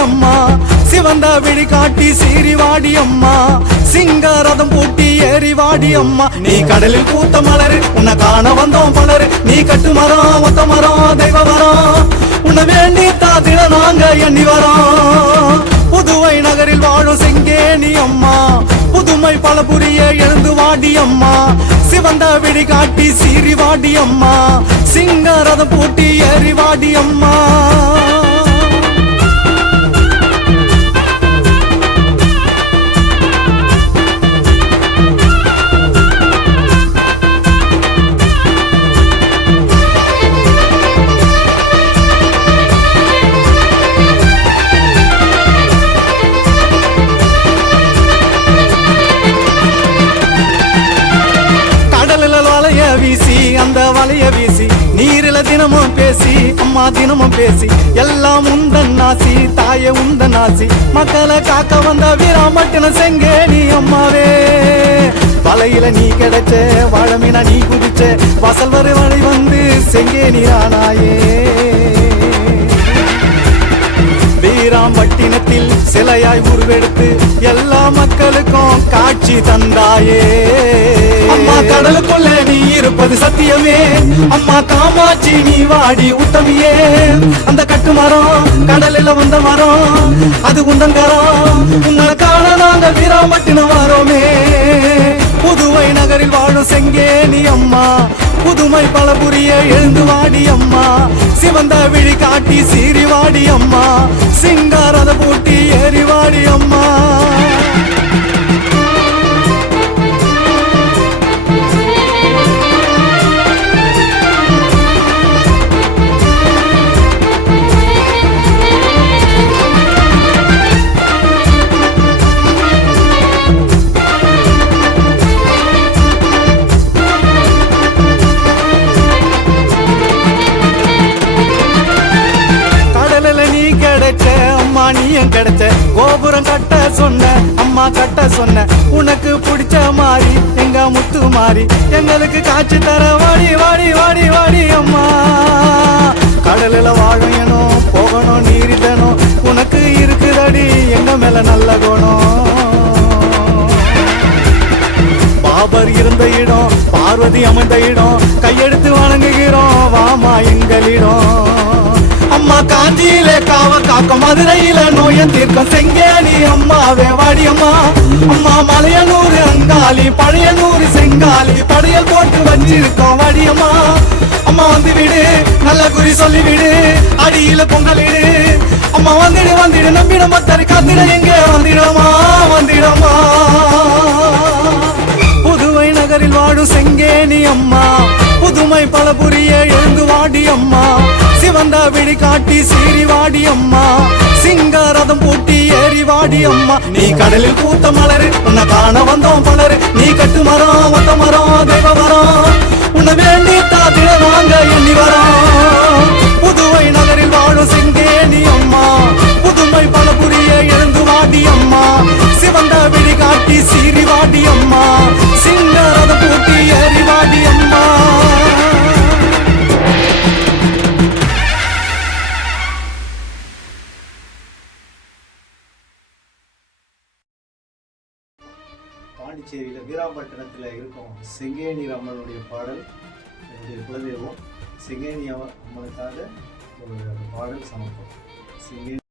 அம்மா சிவந்த விழி காட்டி சீரிவாடி அம்மா சிங்காரதம் பூட்டி ஏறிவாடி அம்மா நீ கடலில் பூத்த மலரு உன்னை காண வந்தோம் பலரு நீ கட்டு மரம் ஒத்த மரம் தெய்வ வரம் உன்னை வேண்டி தாத்திட நாங்க எண்ணி வரோம் புதுவை நகரில் வாழும் செங்கேணி அம்மா புதுமை பல புரிய எழுந்து வாடி அம்மா சிவந்த விழி காட்டி சீரிவாடி அம்மா சிங்காரதம் பூட்டி ஏறிவாடி அம்மா வீசி அந்த வலைய வீசி நீரில தினமும் பேசி அம்மா தினமும் பேசி எல்லாம் உந்தன் நாசி தாய உந்தன் நாசி மக்களை காக்க வந்த வீராமட்டின செங்கேணி அம்மாவே வலையில நீ கிடைச்ச வாழமீனா நீ குதிச்ச வாசல் வரை வழி வந்து செங்கேணி ஆனாயே வீராம்பட்டினத்தில் சிலையாய் உருவெடுத்து எல்லா மக்களுக்கும் காட்சி தந்தாயே அம்மா கடலுக்குள்ள நீ இருப்பது சத்தியமே அம்மா காமாட்சி நீ வாடி உத்தமியே அந்த கட்டு மரம் கடலில் வந்த மரம் அது உந்தங்கரம் உங்களை காண நாங்க வீராம்பட்டினம் வரோமே புதுவை நகரில் வாழும் செங்கேணி அம்மா புதுமை பல புரிய எழுந்து வாடி அம்மா சிவந்த விழி காட்டி சீரிவாடி அம்மா சிங்காரத பூட்டி ஏறிவாடி அம்மா நீயும் கிடைச்ச கோபுரம் கட்ட சொன்ன அம்மா கட்ட சொன்ன உனக்கு பிடிச்ச மாதிரி எங்க முத்து மாறி எங்களுக்கு காட்சி தர வாடி வாடி வாடி வாடி அம்மா கடலில் வாழணும் போகணும் நீரிடணும் உனக்கு இருக்குதடி எங்க மேல நல்ல குணம் பாபர் இருந்த இடம் பார்வதி அமர்ந்த இடம் கையெடுத்து வணங்குகிறோம் வாமா எங்களிடம் அம்மா காஞ்சியில காவ காக்க மதுரையில நோய தீர்க்கம் செங்கேணி அம்மாவே வாடி அம்மா அம்மா மலையனூர் அங்காளி பழையனூர் செங்காலி படையல் போட்டு வச்சிருக்கோம் வாடி அம்மா அம்மா வந்து விடு நல்ல குறி சொல்லி விடு அடியில பொங்கலிடு அம்மா வந்துடு வந்துடு நம்பிட மத்தரு காத்திட எங்க வந்திடமா வந்திடமா புதுவை நகரில் வாடும் செங்கேணி அம்மா புதுமை பல புரிய எழுந்து வாடி அம்மா சிவந்த விழி காட்டி சீரிவாடி அம்மா சிங்காரதம் பூட்டி ஏறிவாடி அம்மா நீ கடலில் பூத்த மலரு உன்னை காண வந்தோம் பலரு நீ கட்டு மரம் ஒத்த மரம் தெய்வ வரம் உன்னை வேண்டி தாத்திட நாங்க எண்ணி வரோம் புதுவை நகரில் வாழும் செங்கேணி அம்மா புதுமை பல புரிய எழுந்து வாடி அம்மா சிவந்த விழி காட்டி சீரிவாடி அம்மா சிங்காரதம் பூட்டி ஏறிவாடி அம்மா பாண்டிச்சேரியில் வீராம்பட்டினத்தில் இருக்கும் செங்கேணி அம்மனுடைய பாடல் என்னுடைய குலதெய்வம் செங்கேணி அம்மனுக்காக ஒரு பாடல் சமர்ப்பம் செங்கேணி